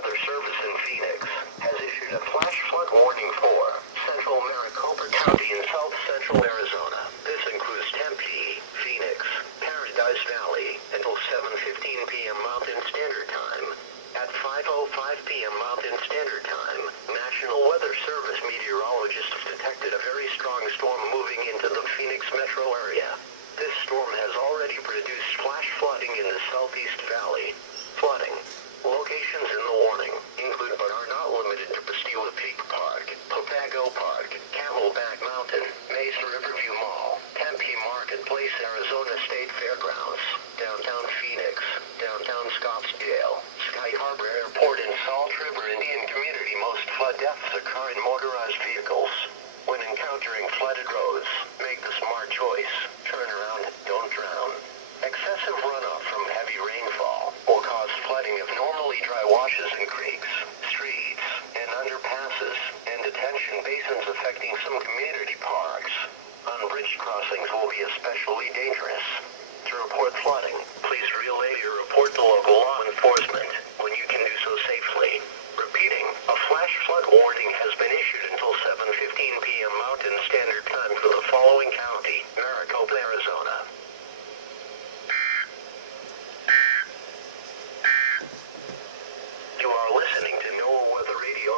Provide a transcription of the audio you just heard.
Weather Service in Phoenix has issued a flash flood warning for central Maricopa County in south central Arizona. This includes Tempe, Phoenix, Paradise Valley until 7:15 p.m. Mountain Standard Time. At 5:05 p.m. Mountain Standard Time, National Weather Service meteorologists detected a very strong storm moving into the Phoenix metro area. This storm has already produced flash flooding in the Southeast Valley. Flooding locations in the warning include but are not limited to Pastilla Peak Park, Papago Park, Camelback Mountain, Mesa Riverview Mall, Tempe Marketplace, Arizona State Fairgrounds, downtown Phoenix, downtown Scottsdale, Sky Harbor Airport, and Salt River Indian Community. Most flood deaths occur in motorized vehicles. When encountering flooded roads, make the smart choice. Turn around, don't drown. Excessive runoff from heavy rainfall will cause flooding of normally dry washes in creeks, streets, and underpasses, and detention basins affecting some community parks. Unbridged crossings will be especially dangerous. To report flooding, please relay your report to local law enforcement.